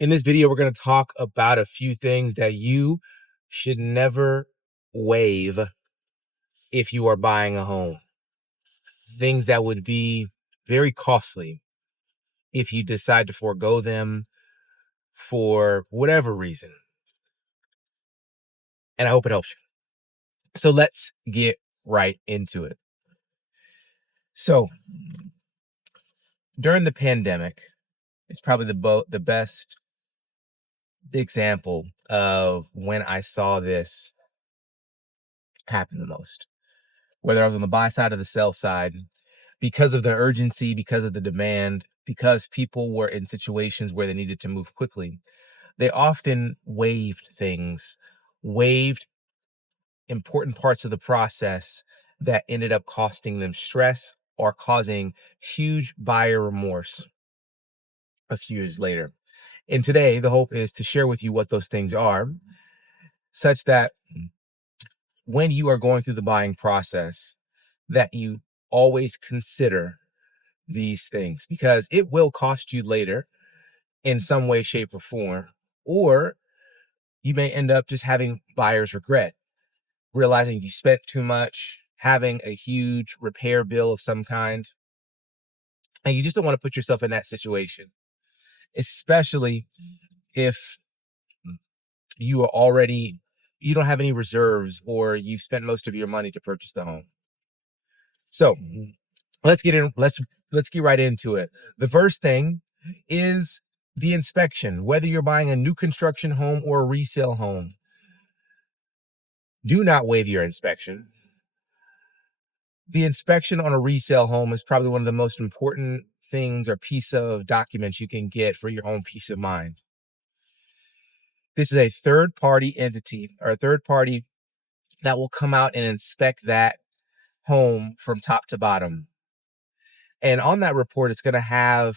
In this video, we're going to talk about a few things that you should never waive if you are buying a home. Things that would be very costly if you decide to forego them for whatever reason. And I hope it helps you. So let's get right into it. So during the pandemic, it's probably the best example of when I saw this happen the most. Whether I was on the buy side or the sell side, because of the urgency, because of the demand, because people were in situations where they needed to move quickly, they often waived things, waived important parts of the process that ended up costing them stress or causing huge buyer remorse a few years later. And today, the hope is to share with you what those things are, such that when you are going through the buying process, that you always consider these things, because it will cost you later in some way, shape, or form, or you may end up just having buyer's regret, realizing you spent too much, having a huge repair bill of some kind, and you just don't want to put yourself in that situation, especially if you don't have any reserves or you've spent most of your money to purchase the home. So let's get right into it. The first thing is the inspection. Whether you're buying a new construction home or a resale home, do not waive your inspection. The inspection on a resale home is probably one of the most important things or piece of documents you can get for your own peace of mind. This is a third-party entity or a third party that will come out and inspect that home from top to bottom. And on that report, it's going to have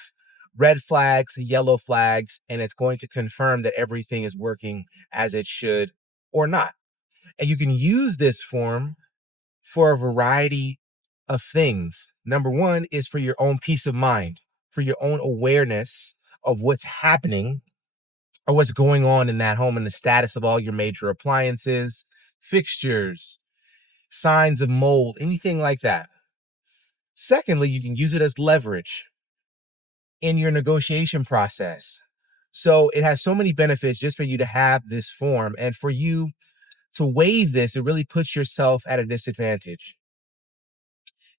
red flags, yellow flags, and it's going to confirm that everything is working as it should or not. And you can use this form for a variety of things. Number one is for your own peace of mind, for your own awareness of what's happening or what's going on in that home and the status of all your major appliances, fixtures, signs of mold, anything like that. Secondly, you can use it as leverage in your negotiation process. So it has so many benefits just for you to have this form, and for you to waive this, it really puts yourself at a disadvantage.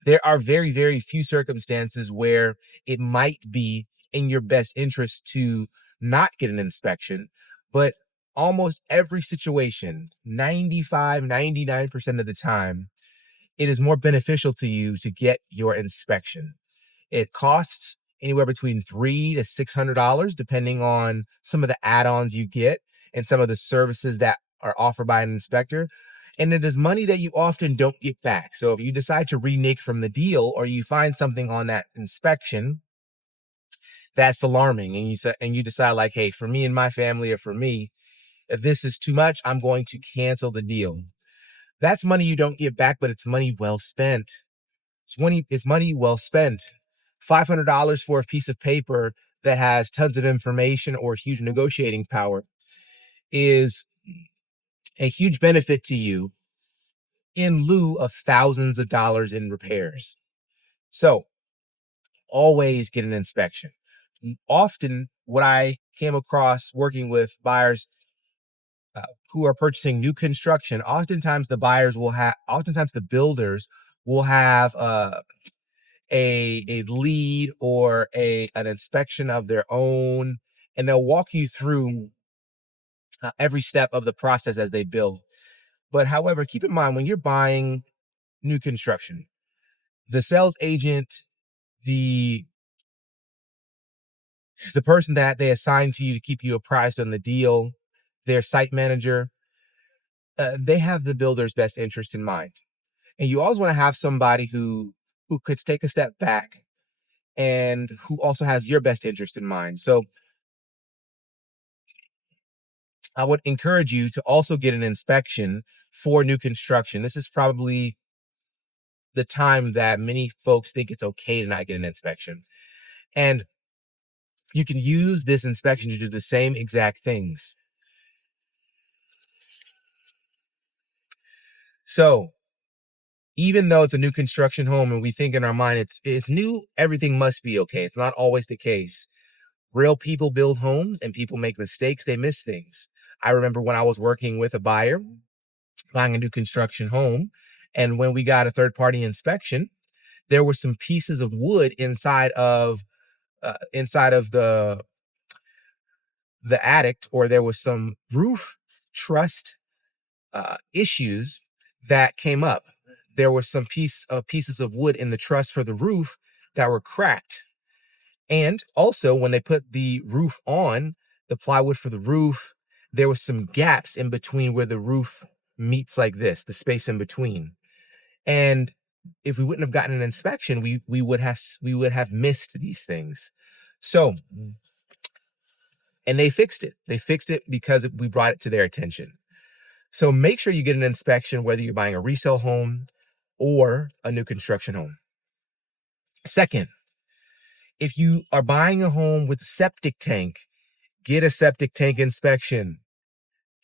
There are very, very few circumstances where it might be in your best interest to not get an inspection, but almost every situation, 99% of the time, it is more beneficial to you to get your inspection. It costs anywhere between $300 to $600, depending on some of the add-ons you get and some of the services that are offered by an inspector. And it is money that you often don't get back. So if you decide to renege from the deal, or you find something on that inspection that's alarming, and you decide like, hey, for me and my family, or for me, if this is too much, I'm going to cancel the deal. That's money you don't get back, but it's money well spent. It's money well spent. $500 for a piece of paper that has tons of information or huge negotiating power is a huge benefit to you in lieu of thousands of dollars in repairs. So always get an inspection. Often what I came across working with buyers who are purchasing new construction, oftentimes the builders will have a lead or an inspection of their own, and they'll walk you through every step of the process as they build. But however, keep in mind, when you're buying new construction, the sales agent, the person that they assign to you to keep you apprised on the deal, their site manager, they have the builder's best interest in mind. And you always want to have somebody who could take a step back and who also has your best interest in mind. So I would encourage you to also get an inspection for new construction. This is probably the time that many folks think it's okay to not get an inspection. And You can use this inspection to do the same exact things. So even though it's a new construction home and we think in our mind it's new, everything must be okay. It's not always the case. Real people build homes and people make mistakes. They miss things. I remember when I was working with a buyer buying a new construction home, and when we got a third party inspection, there were some pieces of wood inside of the attic, or there was some roof truss issues that came up. There were some pieces of wood in the truss for the roof that were cracked. And also, when they put the roof on, the plywood for the roof, there was some gaps in between where the roof meets like this, the space in between. And if we wouldn't have gotten an inspection, we would have missed these things. So, and they fixed it. They fixed it because we brought it to their attention. So make sure you get an inspection, whether you're buying a resale home or a new construction home. Second, if you are buying a home with a septic tank, get a septic tank inspection.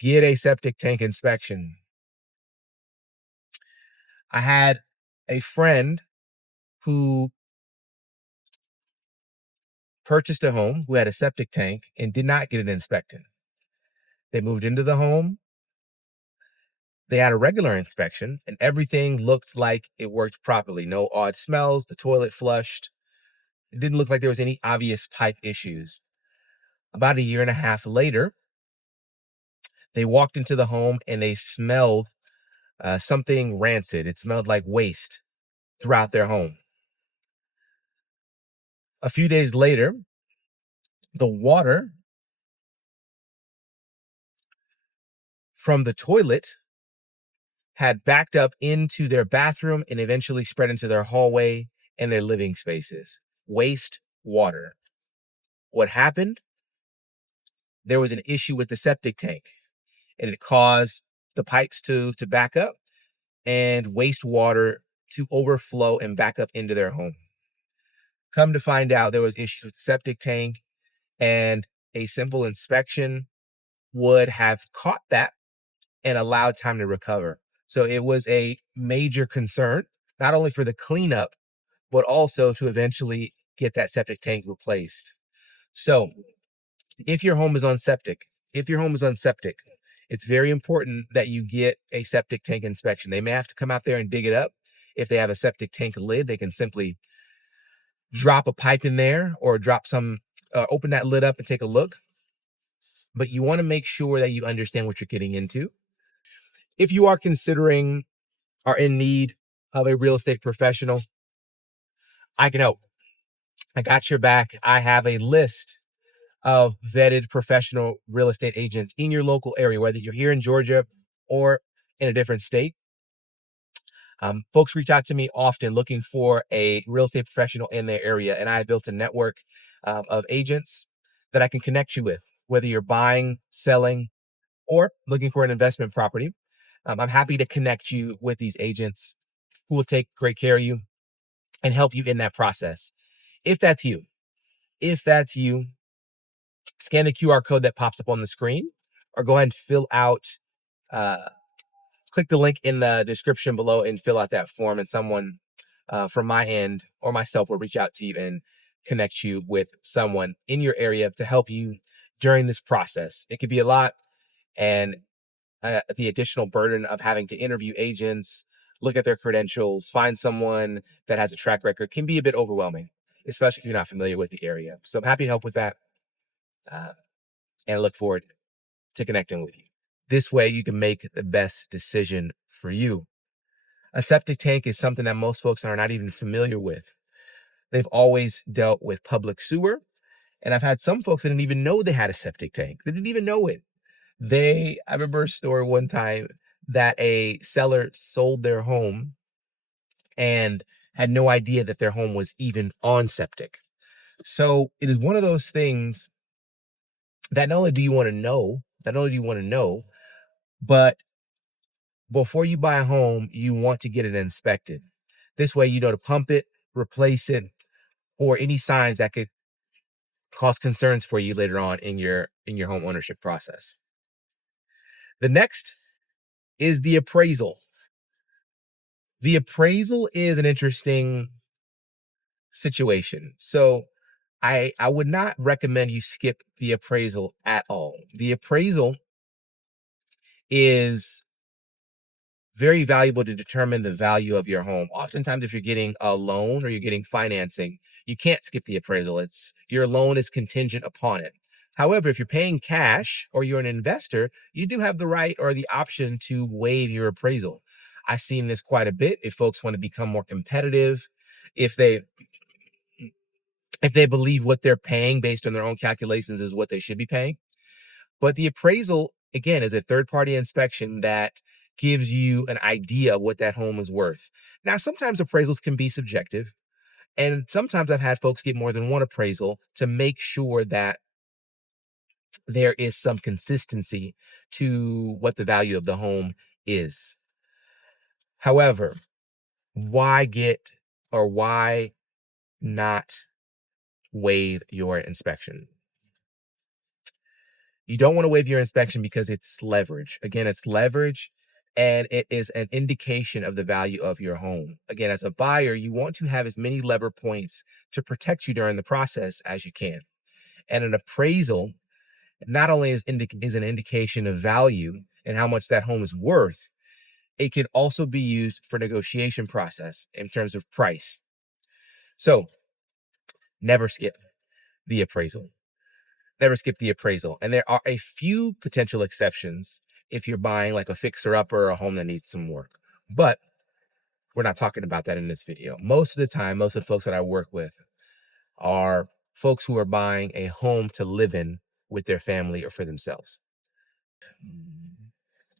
Get a septic tank inspection. I had a friend who purchased a home who had a septic tank and did not get it inspected. They moved into the home. They had a regular inspection and everything looked like it worked properly. No odd smells, the toilet flushed. It didn't look like there was any obvious pipe issues. About a year and a half later, they walked into the home and they smelled something rancid. It smelled like waste throughout their home. A few days later, the water from the toilet had backed up into their bathroom and eventually spread into their hallway and their living spaces. Waste water. What happened? There was an issue with the septic tank, and it caused the pipes to back up and wastewater to overflow and back up into their home. Come to find out, there was issues with the septic tank, and a simple inspection would have caught that and allowed time to recover. So it was a major concern, not only for the cleanup, but also to eventually get that septic tank replaced. So if your home is on septic, it's very important that you get a septic tank inspection. They may have to come out there and dig it up. If they have a septic tank lid, they can simply drop a pipe in there or open that lid up and take a look. But you want to make sure that you understand what you're getting into. If you are considering or in need of a real estate professional, I can help. I got your back. I have a list of vetted professional real estate agents in your local area, whether you're here in Georgia or in a different state. Folks reach out to me often looking for a real estate professional in their area, and I built a network of agents that I can connect you with, whether you're buying, selling, or looking for an investment property. I'm happy to connect you with these agents who will take great care of you and help you in that process. If that's you, scan the QR code that pops up on the screen, or go ahead and click the link in the description below and fill out that form, and someone from my end or myself will reach out to you and connect you with someone in your area to help you during this process. It could be a lot, and the additional burden of having to interview agents, look at their credentials, find someone that has a track record can be a bit overwhelming, especially if you're not familiar with the area. So I'm happy to help with that, and I look forward to connecting with you. This way you can make the best decision for you. A septic tank is something that most folks are not even familiar with. They've always dealt with public sewer, and I've had some folks that didn't even know they had a septic tank. They didn't even know it. I remember a story one time that a seller sold their home and had no idea that their home was even on septic. So it is one of those things that not only do you want to know, but before you buy a home, you want to get it inspected. This way, you know to pump it, replace it, or any signs that could cause concerns for you later on in your home ownership process. The next is the appraisal. The appraisal is an interesting situation. So I would not recommend you skip the appraisal at all. The appraisal is very valuable to determine the value of your home. Oftentimes, if you're getting a loan or you're getting financing, you can't skip the appraisal. It's your loan is contingent upon it. However, if you're paying cash or you're an investor, you do have the right or the option to waive your appraisal. I've seen this quite a bit. If folks want to become more competitive, if they believe what they're paying based on their own calculations is what they should be paying. But the appraisal, again, is a third-party inspection that gives you an idea of what that home is worth. Now, sometimes appraisals can be subjective, and sometimes I've had folks get more than one appraisal to make sure that there is some consistency to what the value of the home is. However, why get or why not waive your inspection? You don't want to waive your inspection because it's leverage. Again, it's leverage and it is an indication of the value of your home. Again, as a buyer, you want to have as many lever points to protect you during the process as you can. And an appraisal not only is an indication of value and how much that home is worth, it can also be used for negotiation process in terms of price. So never skip the appraisal. Never skip the appraisal. And there are a few potential exceptions if you're buying like a fixer-upper or a home that needs some work. But we're not talking about that in this video. Most of the time, most of the folks that I work with are folks who are buying a home to live in with their family or for themselves.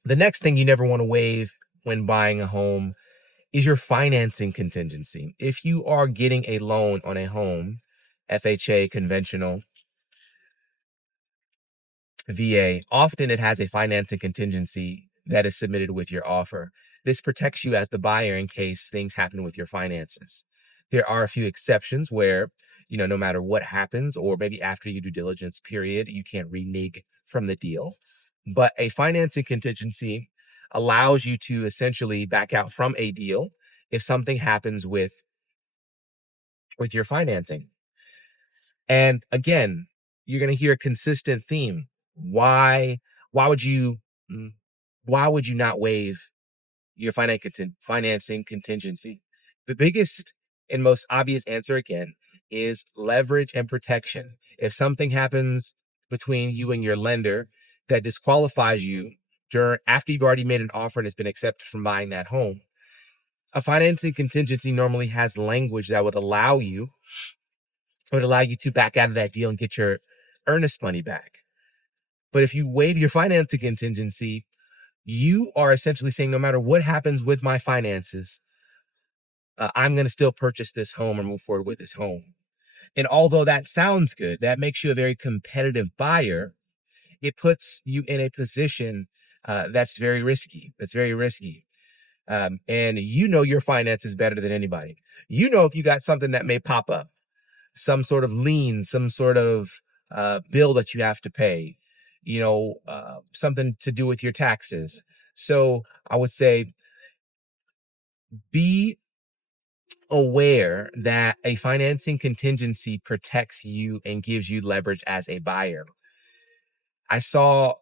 The next thing you never want to waive when buying a home is your financing contingency. If you are getting a loan on a home, FHA, conventional, VA, often it has a financing contingency that is submitted with your offer. This protects you as the buyer in case things happen with your finances. There are a few exceptions where, no matter what happens, or maybe after your due diligence period, you can't renege from the deal. But a financing contingency allows you to essentially back out from a deal if something happens with your financing. And again, you're going to hear a consistent theme. Why would you mm, why would you not waive your financing contingency? The biggest and most obvious answer again is leverage and protection. If something happens between you and your lender that disqualifies you after you've already made an offer and it's been accepted from buying that home, a financing contingency normally has language that would allow you to back out of that deal and get your earnest money back. But if you waive your financing contingency, you are essentially saying, no matter what happens with my finances, I'm going to still purchase this home or move forward with this home. And although that sounds good, that makes you a very competitive buyer. It puts you in a position that's very risky. And your finances better than anybody. If you got something that may pop up, some sort of lien, some sort of bill that you have to pay, something to do with your taxes. So I would say be aware that a financing contingency protects you and gives you leverage as a buyer. I saw,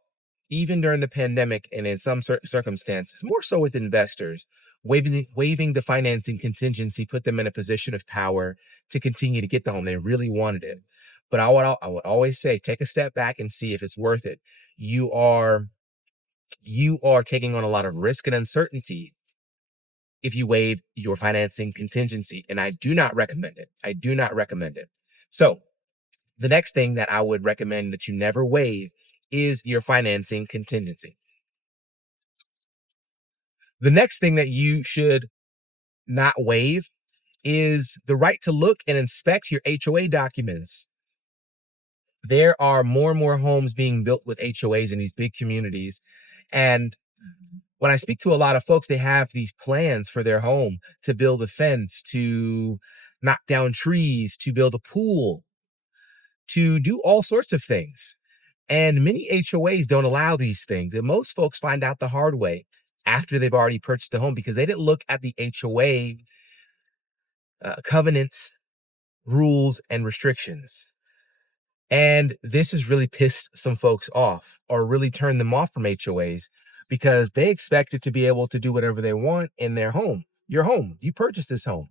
even during the pandemic and in some circumstances, more so with investors, waiving the financing contingency put them in a position of power to continue to get the home. They really wanted it. But I would always say, take a step back and see if it's worth it. You are taking on a lot of risk and uncertainty if you waive your financing contingency, and I do not recommend it. So the next thing that I would recommend that you never waive is your financing contingency. The next thing that you should not waive is the right to look and inspect your HOA documents. There are more and more homes being built with HOAs in these big communities. And when I speak to a lot of folks, they have these plans for their home to build a fence, to knock down trees, to build a pool. to do all sorts of things. And many HOAs don't allow these things. And most folks find out the hard way after they've already purchased a home because they didn't look at the HOA covenants, rules, and restrictions. And this has really pissed some folks off or really turned them off from HOAs because they expected to be able to do whatever they want in their home. Your home, you purchased this home.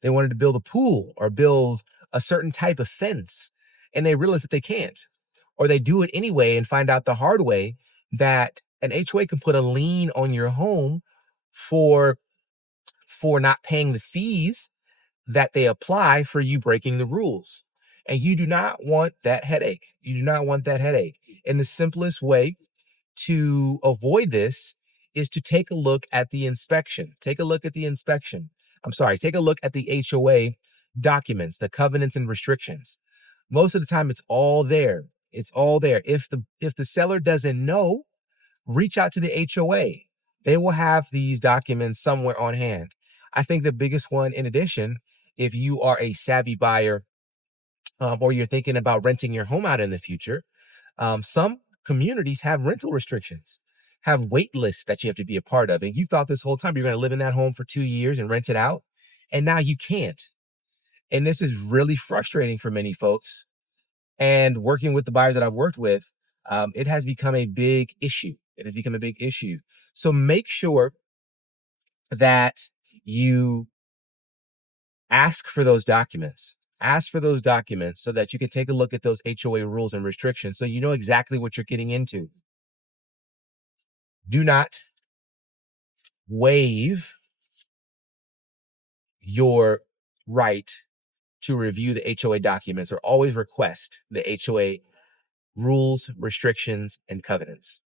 They wanted to build a pool or build a certain type of fence, and they realize that they can't. Or they do it anyway and find out the hard way that an HOA can put a lien on your home for not paying the fees that they apply for you breaking the rules. And you do not want that headache. You do not want that headache. And the simplest way to avoid this is to take a look at the inspection. Take a look at the inspection. Take a look at the HOA documents, the covenants and restrictions. Most of the time it's all there. It's all there. If the seller doesn't know, reach out to the HOA. They will have these documents somewhere on hand. I think the biggest one, in addition, if you are a savvy buyer or you're thinking about renting your home out in the future, some communities have rental restrictions, have wait lists that you have to be a part of. And you thought this whole time you're going to live in that home for 2 years and rent it out. And now you can't. And this is really frustrating for many folks. And working with the buyers that I've worked with, it has become a big issue. It has become a big issue. So make sure that you ask for those documents. Ask for those documents so that you can take a look at those HOA rules and restrictions so you know exactly what you're getting into. Do not waive your right to review the HOA documents or always request the HOA rules, restrictions, and covenants.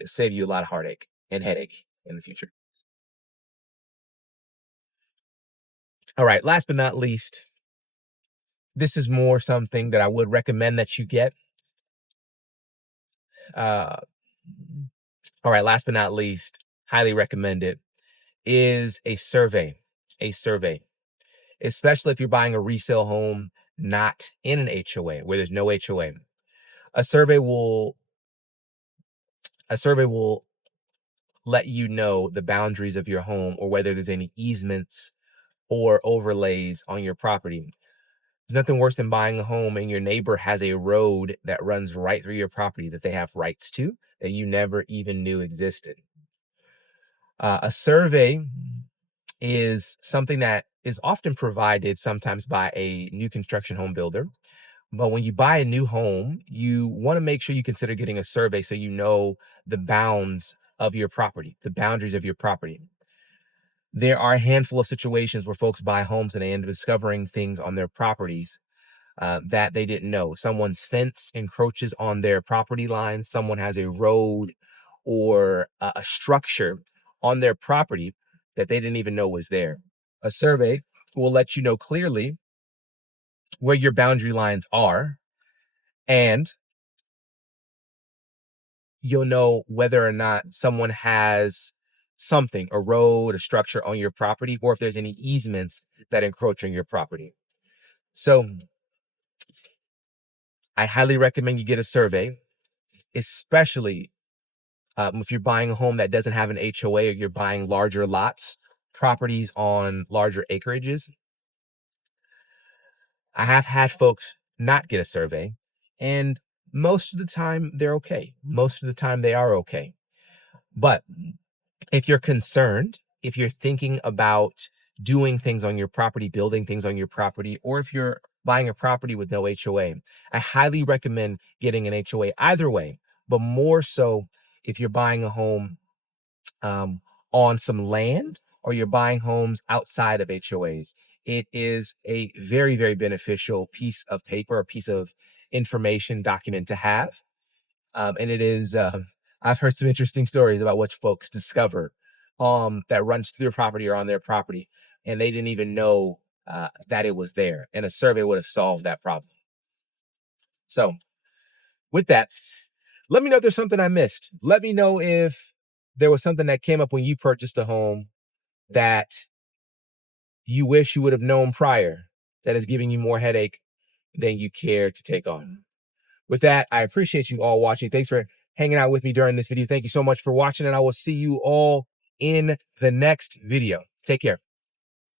It'll save you a lot of heartache and headache in the future. All right, last but not least, this is more something that I would recommend that you get. All right, last but not least, highly recommend it, is a survey. A survey, especially if you're buying a resale home not in an HOA, where there's no HOA. A survey will let you know the boundaries of your home or whether there's any easements or overlays on your property. There's nothing worse than buying a home and your neighbor has a road that runs right through your property that they have rights to that you never even knew existed. A survey is something that is often provided sometimes by a new construction home builder. But when you buy a new home, you want to make sure you consider getting a survey so you know the bounds of your property, the boundaries of your property. There are a handful of situations where folks buy homes and they end up discovering things on their properties that they didn't know. Someone's fence encroaches on their property line. Someone has a road or a structure on their property that they didn't even know was there. A survey will let you know clearly where your boundary lines are, and you'll know whether or not someone has something, a road, a structure on your property, or if there's any easements that encroach on your property. So I highly recommend you get a survey, especially if you're buying a home that doesn't have an HOA or you're buying larger lots, properties on larger acreages. I have had folks not get a survey, and most of the time they're okay. Most of the time they are okay. But if you're concerned, if you're thinking about doing things on your property, building things on your property, or if you're buying a property with no HOA, I highly recommend getting an HOA either way, but more so if you're buying a home on some land or you're buying homes outside of HOAs. It is a very, very beneficial piece of paper, a piece of information document to have. And it is, I've heard some interesting stories about what folks discover that runs through their property or on their property, and they didn't even know that it was there. And a survey would have solved that problem. So with that, let me know if there's something I missed. Let me know if there was something that came up when you purchased a home that you wish you would have known prior that is giving you more headache than you care to take on. With that, I appreciate you all watching. Thanks for hanging out with me during this video. Thank you so much for watching, and I will see you all in the next video. Take care.